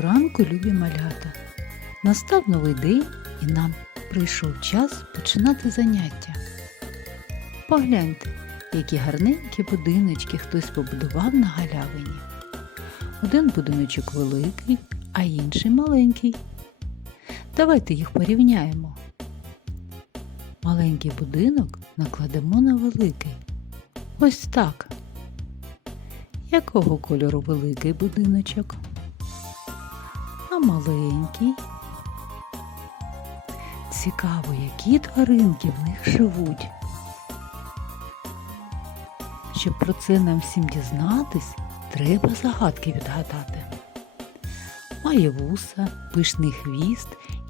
ранку, любі малята. Настав новий день і нам прийшов час починати заняття. Погляньте, які гарненькі будиночки хтось побудував на галявині. Один будиночок великий, а інший маленький. Давайте їх порівняємо. Маленький будинок накладемо на великий. Ось так. Якого кольору великий будиночок? Маленький. Цікаво, які тваринки в них живуть. Щоб про це нам всім дізнатись, треба загадки відгадати. Має вуса, пишний хвіст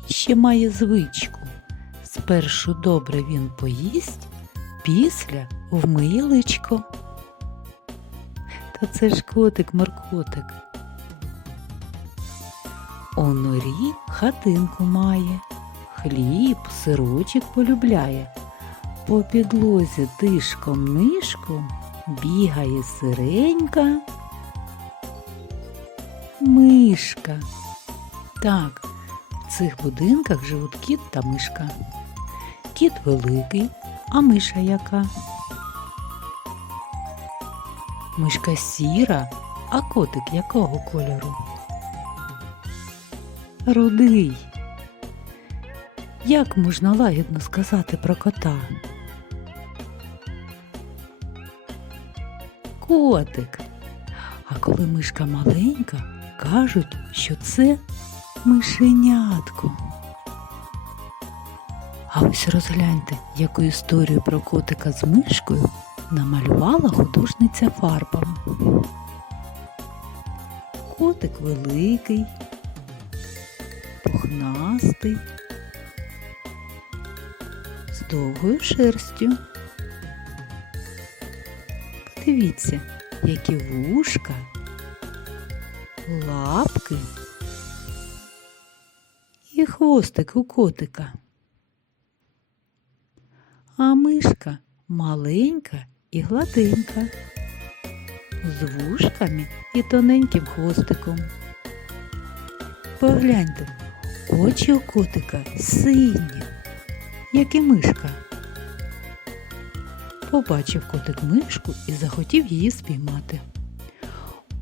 і ще має звичку. Спершу добре він поїсть, після вмиє личко. Та це ж котик У норі хатинку має, хліб, сирочок полюбляє. По підлозі тишком нишком бігає сиренька. Мишка. Так, в цих будинках живуть кіт та мишка. Кіт великий, а миша яка? Мишка сіра, а котик якого кольору? Рудий. Як можна лагідно сказати про кота? Котик. А коли мишка маленька, кажуть, що це мишенятко. А ось розгляньте, яку історію про котика з мишкою намалювала художниця фарбами. Котик великий, пухнастий, з довгою шерстю. Подивіться, які вушка, лапки і хвостик у котика. А мишка маленька і гладенька, з вушками і тоненьким хвостиком. Погляньте, очі у котика сині, як і мишка. Побачив котик мишку і захотів її спіймати.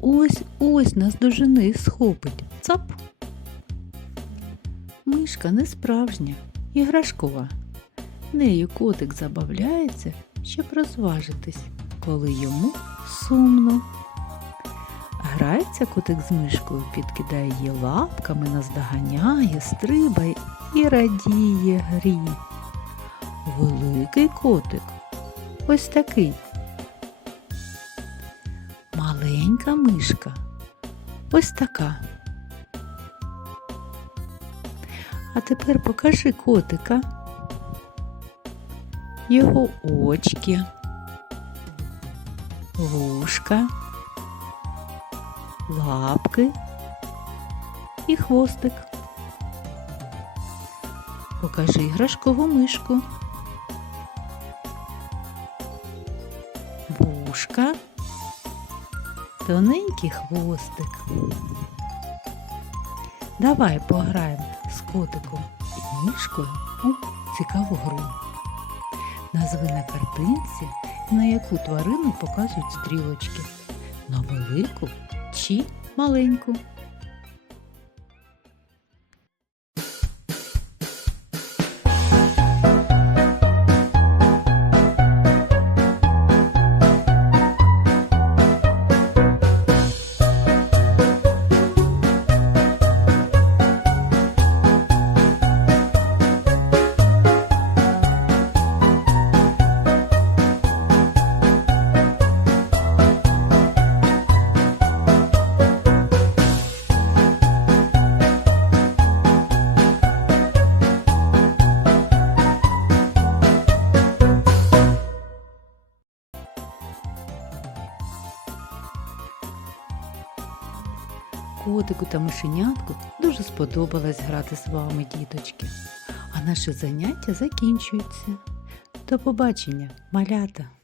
Ось ось нас до жени схопить. Цап. Мишка не справжня, іграшкова. Нею котик забавляється, щоб розважитись, коли йому сумно. Грається котик з мишкою, підкидає її лапками, наздоганяє, стрибає і радіє грі. Великий котик ось такий. Маленька мишка ось така. А тепер покажи котика його очки, вушка, лапки і хвостик. Покажи іграшкову мишку. Вушка, тоненький хвостик. Давай пограємо з котиком і мишкою у цікаву гру. Назви на картинці, на яку тварину показують стрілочки. На велику чи маленьку. Котику та мишенятку дуже сподобалось грати з вами, діточки. А наше заняття закінчується. До побачення, малята!